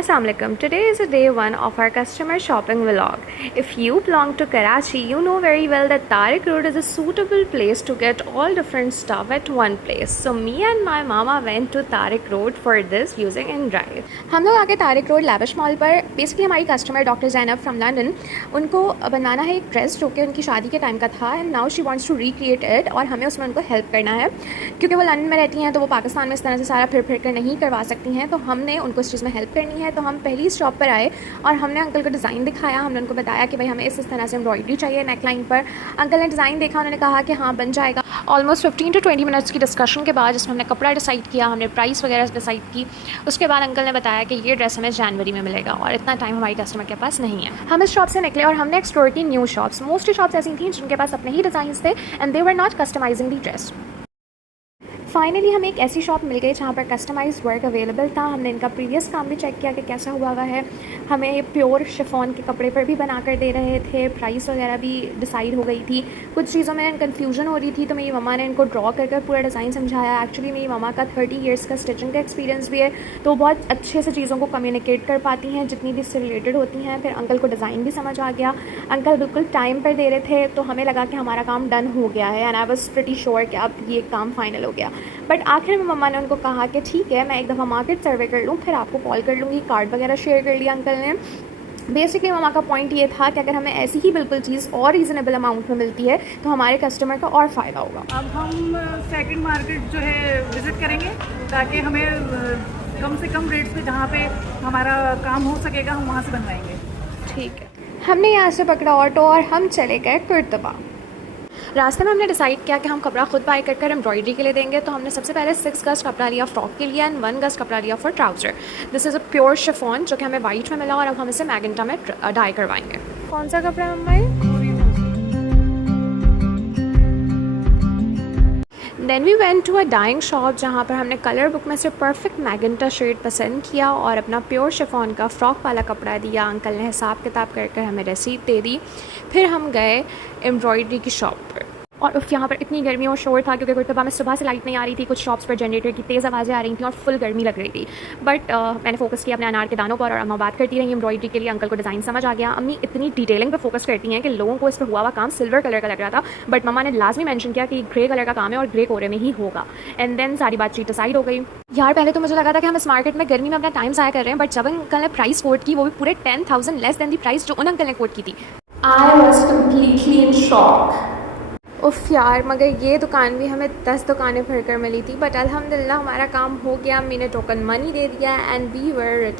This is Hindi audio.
Assalamualaikum. Today is day one of our customer shopping vlog. If you belong to Karachi, you know very well that Tariq Road is a suitable place to get all different stuff at one place. So me and my mama went to Tariq Road for this using InDrive. हम लोग आके तारिक रोड लैविश मॉल पर बेसिकली हमारी customer doctor Zainab from London, उनको बनाना है एक ड्रेस जो कि उनकी शादी के टाइम का था and now she wants to recreate it और हमें उसमें उनको हेल्प करना है क्योंकि वो लंदन में रहती हैं तो वो पाकिस्तान में इस तरह से सारा फिर कर नहीं करवा सकती हैं, तो हमने उनको इस चीज़ में हेल्प करनी है। तो हम पहली शॉप पर आए और हमने अंकल को डिज़ाइन दिखाया। हमने उनको बताया कि भाई हमें इस तरह से एम्ब्रॉयडरी चाहिए नेक लाइन पर। अंकल ने डिज़ाइन देखा, उन्होंने कहा कि हाँ बन जाएगा। ऑलमोस्ट 15 to 20 मिनट्स की डिस्कशन के बाद जिसमें हमने कपड़ा डिसाइड किया, हमने प्राइस वगैरह डिसाइड की, उसके बाद अंकल ने बताया कि ये ड्रेस हमें जनवरी में मिलेगा और इतना टाइम हमारी कस्टमर के पास नहीं है। हम इस शॉप से निकले और हमने एक्सप्लोर की न्यू शॉप्स। मोस्टली शॉप्स ऐसी थी जिनके पास अपने ही डिज़ाइन थे and they were not customising the dress. Finally हमें एक ऐसी शॉप मिल गई जहाँ पर कस्टमाइज वर्क अवेलेबल था। हमने इनका प्रीवियस काम भी चेक किया कि कैसा हुआ है। हमें ये प्योर शिफॉन के कपड़े पर भी बना कर दे रहे थे। प्राइस वगैरह भी डिसाइड हो गई थी। कुछ चीज़ों में कन्फ्यूजन हो रही थी तो मेरी मम्मा ने इनको ड्रॉ कर पूरा डिज़ाइन समझाया। एक्चुअली मेरी मम्मा का 30 ईयर्स का स्टिचिंग का एक्सपीरियंस भी है, तो बहुत अच्छे से चीज़ों को कम्युनिकेट कर पाती हैं जितनी भी इससे रिलेटेड होती हैं। फिर अंकल को डिज़ाइन भी समझ आ गया। अंकल बिल्कुल टाइम पर दे रहे थे तो हमें लगा कि हमारा काम डन हो गया है and I was pretty sure कि अब ये काम फाइनल हो गया। बट आखिर में मम्मा ने उनको कहा कि ठीक है मैं एक दफ़ा मार्केट सर्वे कर लूँ, फिर आपको कॉल कर लूँगी। कार्ड वगैरह शेयर कर लिया अंकल ने। बेसिकली मम्मा का पॉइंट ये था कि अगर हमें ऐसी ही बिल्कुल चीज़ और रीज़नेबल अमाउंट में मिलती है तो हमारे कस्टमर का और फ़ायदा होगा। अब हम सेकंड मार्केट जो है विज़िट करेंगे ताकि हमें कम से कम रेट्स पे जहाँ पे हमारा काम हो सकेगा हम वहाँ से बनवाएंगे। ठीक है, हमने यहाँ से पकड़ा ऑटो और हम चले गए कुर्तबा। रास्ते में हमने डिसाइड किया कि हम कपड़ा खुद बाय कर एम्ब्रॉयडरी के लिए देंगे, तो हमने सबसे पहले 6 गज कपड़ा लिया फ्रॉक के लिए एंड 1 गज कपड़ा लिया for trouser. This is a pure chiffon जो कि हमें वाइट में मिला और अब हम इसे मैगेंटा में डाई करवाएंगे। कौन सा कपड़ा है मम्मा? Then we went to a dyeing shop जहाँ पर हमने कलर बुक में से परफेक्ट मैगेंटा शेड पसंद किया और अपना प्योर शिफॉन का फ्रॉक वाला कपड़ा दिया। अंकल ने हिसाब किताब कर हमें रसीद दे दी। फिर हम गए एम्ब्रॉयडरी की शॉप पर और यहाँ पर इतनी गर्मी और शोर था क्योंकि कुर्तबा में सुबह से लाइट नहीं आ रही थी। कुछ शॉप्स पर जनरेटर की तेज़ आवाज़ें आ रही थी और फुल गर्मी लग रही थी। बट मैंने फोकस किया अपने अनार के दानों पर और अम्मा बात करती रही एम्ब्रॉयडरी के लिए। अंकल को डिज़ाइन समझ आ गया। अम्मी इतनी डिटेलिंग पर फोकस करती हैं कि लोगों को इस पर हुआ काम सिल्वर कलर का लग रहा था, बट मम्मा ने लाजमी मेंशन किया कि ग्रे कलर का काम है और ग्रे कोरे में ही होगा। एंड देन सारी बातचीत डिसाइड हो गई। यार पहले तो मुझे लगा था कि हम इस मार्केट में गर्मी में अपना टाइम ज़ाया कर रहे हैं, बट जब अंकल ने प्राइस कोट की वो भी पूरे 10,000 लेस देन दी प्राइस जो उन अंकल ने कोट की थी। I was completely in shock. उफ़ यार, मगर ये दुकान भी हमें 10 दुकानें भर कर मिली थी, बट अल्हम्दुलिल्लाह हमारा काम हो गया। मैंने टोकन मनी दे दिया एंड वी वर